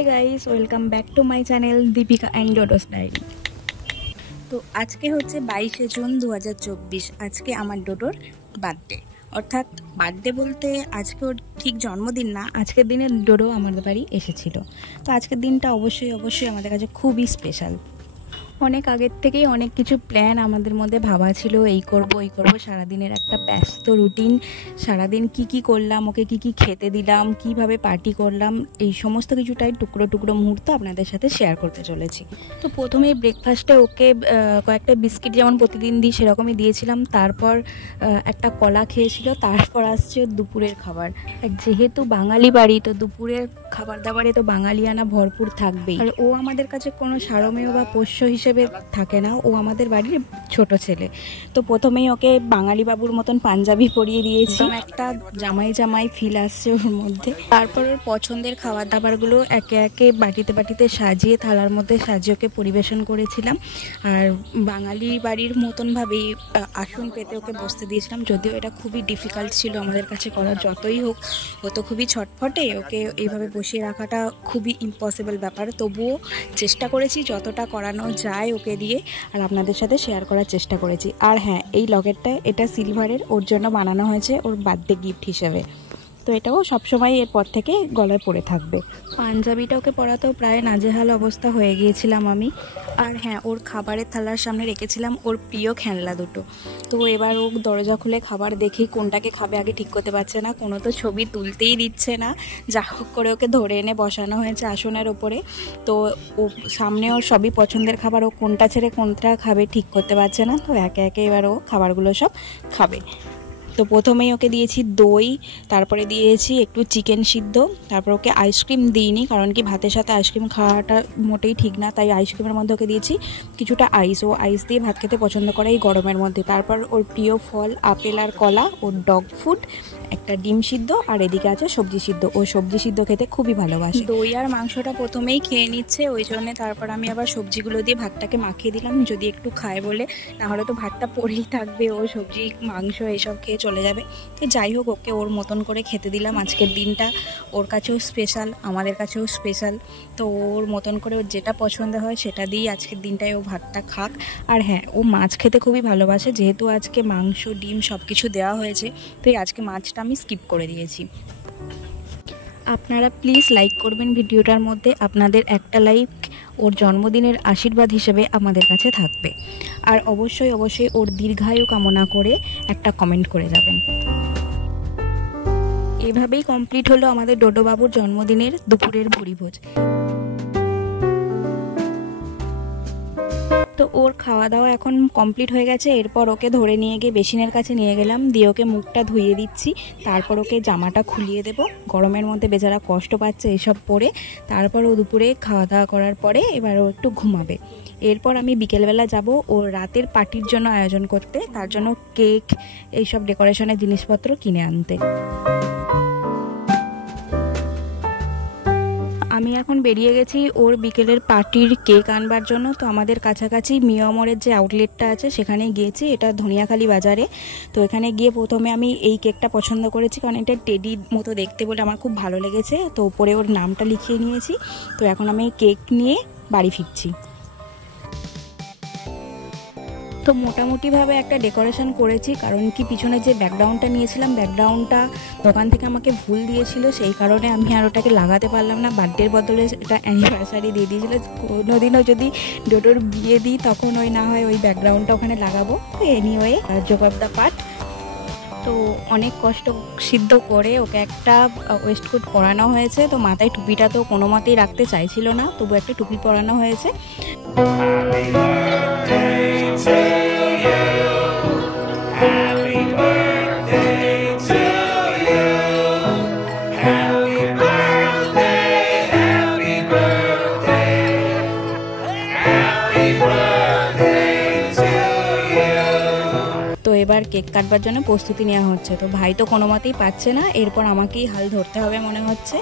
High guys welcome back to my channel Deepika and Dodo's diary. तो आज के होच्छे 22 जून 2024। आज के आमार डोडोर बार्थडे, अर्थात बार्थडे बोलते आज के ओर ठीक जन्मदिन ना, आजकेर दिने डोडो आमादेर बाड़ी एसेछिलो। तो आजकेर दिनटा अवश्यई अवश्यई आमादेर काछे खूबई स्पेशल। अनेक आगेर थेकेई अनेक किछु प्लान आमादेर मध्य भाबा छिलो, এই করব সারা দিনের একটা ব্যস্ত রুটিন। সারা দিন কি করলাম, ওকে কি খেতে দিলাম, কিভাবে পার্টি করলাম, এই সমস্ত কিছুটাই টুকরো টুকরো মুহূর্ত আপনাদের সাথে শেয়ার করতে চলেছি। তো প্রথমেই ব্রেকফাস্টে ওকে কয়েকটা বিস্কিট যেমন প্রতিদিন দিই সেরকমই দিয়েছিলাম। তারপর একটা কলা খেয়েছিল। তারপর আসছে দুপুরের খাবার। যেহেতু বাঙালি বাড়ি, তো দুপুরের খাবার দাবারে তো বাঙালিয়ানা ভরপুর থাকবেই। আর ও আমাদের কাছে কোনো সারমেয় বা পোষ্য হিসেবে থাকে না, ও আমাদের বাড়ির ছোট ছেলে। তো প্রথমেই ওকে বাঙালি বাবুর মতন পাঞ্জাবি পরিয়ে দিয়েছি, একটা জামাই জামাই ফিল আসছে ওর মধ্যে। তারপর ওর পছন্দের খাবার দাবারগুলো একে একে বাটিতে বাটিতে সাজিয়ে থালার মধ্যে সাজিয়ে ওকে পরিবেশন করেছিলাম। আর বাঙালি বাড়ির মতনভাবেই আসন পেতে ওকে বসতে দিয়েছিলাম, যদিও এটা খুবই ডিফিকাল্ট ছিল আমাদের কাছে করা। যতই হোক ও তো খুবই ছটফটে, ওকে এইভাবে বসিয়ে রাখাটা খুবই ইম্পসিবল ব্যাপার। তবুও চেষ্টা করেছি যতটা করানো যায় ওকে দিয়ে, আর আপনাদের সাথে শেয়ার করার চেষ্টা করেছি। আর হ্যাঁ, এই লকেটটা এটা সিলভারের, ওর জন্য বানানো হয়েছে ওর বার্থডে গিফট হিসেবে। তো এটাও সবসময় এরপর থেকে গলায় পরে থাকবে। পাঞ্জাবিটা ওকে পরাতেও প্রায় নাজেহাল অবস্থা হয়ে গিয়েছিলাম আমি। আর হ্যাঁ, ওর খাবারের থালার সামনে রেখেছিলাম ওর প্রিয় খেলনা দুটো। তো এবার ও দরজা খুলে খাবার দেখেই কোনটাকে খাবে আগে ঠিক করতে পারছে না, কোনো তো ছবি তুলতেই দিচ্ছে না। যা হোক করে ওকে ধরে এনে বসানো হয়েছে আসনের ওপরে। তো ও সামনে ওর সবই পছন্দের খাবার, ও কোনটা ছেড়ে কোনটা খাবে ঠিক করতে পারছে না। তো একে একে এবার ও খাবারগুলো সব খাবে। তো প্রথমেই ওকে দিয়েছি দই, তারপরে দিয়েছি একটু চিকেন সিদ্ধ। তারপর ওকে আইসক্রিম দিইনি, কারণ কি ভাতের সাথে আইসক্রিম খাওয়াটা মোটেই ঠিক না, তাই আইসক্রিমের মধ্যে ওকে দিয়েছি কিছুটা আইস। ও আইস দিয়ে ভাত খেতে পছন্দ করে এই গরমের মধ্যে। তারপর ওর প্রিয় ফল আপেল আর কলা, ওর ডগ ফুড, একটা ডিম সিদ্ধ, আর এদিকে আছে সবজি সিদ্ধ। ও সবজি সিদ্ধ খেতে খুবই ভালোবাসে। দই আর মাংসটা প্রথমেই খেয়ে নিচ্ছে, ওই জন্যে তারপর আমি আবার সবজিগুলো দিয়ে ভাতটাকে মাখিয়ে দিলাম, যদি একটু খায় বলে, নাহলে তো ভাতটা পড়েই থাকবে, ও সবজি মাংস এইসব খেয়ে চলে যাবে। তো যাই হোক, ওকে ওর মতন করে খেতে দিলাম। আজকের দিনটা ওর কাছেও স্পেশাল, আমাদের কাছেও স্পেশাল। তো ওর মতন করে ওর যেটা পছন্দ হয় সেটা দিয়েই আজকের দিনটায় ও ভাতটা খাক। আর হ্যাঁ, ও মাছ খেতে খুবই ভালোবাসে, যেহেতু আজকে মাংস ডিম সব কিছু দেওয়া হয়েছে, তো আজকে মাছটা আমি স্কিপ করে দিয়েছি। আপনারা প্লিজ লাইক করবেন ভিডিওটার মধ্যে, আপনাদের একটা লাইক ওর জন্মদিনের আশীর্বাদ হিসেবে আমাদের কাছে থাকবে। আর অবশ্যই অবশ্যই ওর দীর্ঘায়ু কামনা করে একটা কমেন্ট করে যাবেন। এভাবেই কমপ্লিট হলো আমাদের ডোডো বাবুর জন্মদিনের দুপুরের ভুরিভোজ। তো ওর খাওয়া দাওয়া এখন কমপ্লিট হয়ে গেছে। এরপর ওকে ধরে নিয়ে গিয়ে বেসিনের কাছে নিয়ে গেলাম, দিয়ে ওকে মুখটা ধুইয়ে দিচ্ছি। তারপর ওকে জামাটা খুলিয়ে দেব, গরমের মধ্যে বেচারা কষ্ট পাচ্ছে এসব পরে। তারপর ও দুপুরে খাওয়া দাওয়া করার পরে এবার ও একটু ঘুমাবে। এরপর আমি বিকেলবেলা যাব ওর রাতের পার্টির জন্য আয়োজন করতে, তার জন্য কেক এইসব ডেকোরেশনের জিনিসপত্র কিনে আনতে। আমি এখন বেরিয়ে গেছি ওর বিকেলের পার্টির কেক আনবার জন্য। তো আমাদের কাছাকাছি মিয়ামরের যে আউটলেটটা আছে সেখানে গিয়েছি, এটা ধনিয়াখালি বাজারে। তো এখানে গিয়ে প্রথমে আমি এই কেকটা পছন্দ করেছি, কারণ এটা টেডির মতো দেখতে বলে আমার খুব ভালো লেগেছে। তো উপরে ওর নামটা লিখিয়ে নিয়েছি। তো এখন আমি কেক নিয়ে বাড়ি ফিরছি। তো মোটামুটিভাবে একটা ডেকোরেশন করেছি, কারণ কি পিছনে যে ব্যাকগ্রাউন্ডটা নিয়েছিলাম, ব্যাকগ্রাউন্ডটা দোকান থেকে আমাকে ভুল দিয়েছিল, সেই কারণে আমি আর ওটাকে লাগাতে পারলাম না। বার্থডের বদলে এটা অ্যানিভার্সারি দিয়ে দিয়েছিল। কোনোদিনও যদি ডোডোর বিয়ে দিই তখন ওই না হয় ওই ব্যাকগ্রাউন্ডটা ওখানে লাগাবো। তো anyway, joke of the part. তো অনেক কষ্ট সিদ্ধ করে ওকে একটা ওয়েস্টকোট পরানো হয়েছে। তো মাথায় টুপিটা তো কোনো মতেই রাখতে চাইছিল না, তবু একটা টুপি পরানো হয়েছে। তো এবার কেক কাটবার জন্য প্রস্তুতি নেওয়া হচ্ছে। তো ভাই তো কোনো মতেই পাচ্ছে না, এরপর আমাকেই হাল ধরতে হবে মনে হচ্ছে।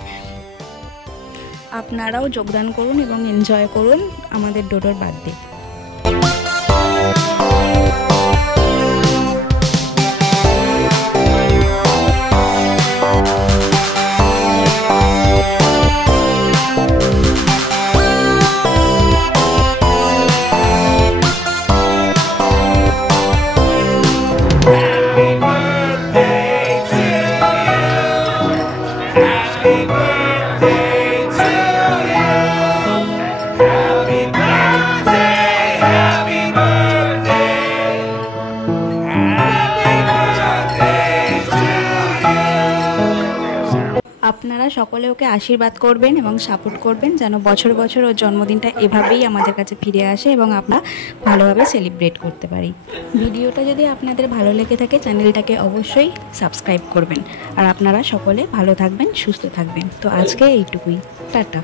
আপনারাও যোগদান করুন এবং এনজয় করুন আমাদের ডোডোর বার্থডে। সকলে ওকে আশীর্বাদ করবেন এবং সাপোর্ট করবেন যেন বছর বছর ওর জন্মদিনটা এভাবেই আমাদের কাছে ফিরে আসে এবং আমরা ভালোভাবে সেলিব্রেট করতে পারি। ভিডিওটা যদি আপনাদের ভালো লেগে থাকে চ্যানেলটাকে অবশ্যই সাবস্ক্রাইব করবেন। আর আপনারা সকলে ভালো থাকবেন, সুস্থ থাকবেন। তো আজকে এইটুকুই, টাটা।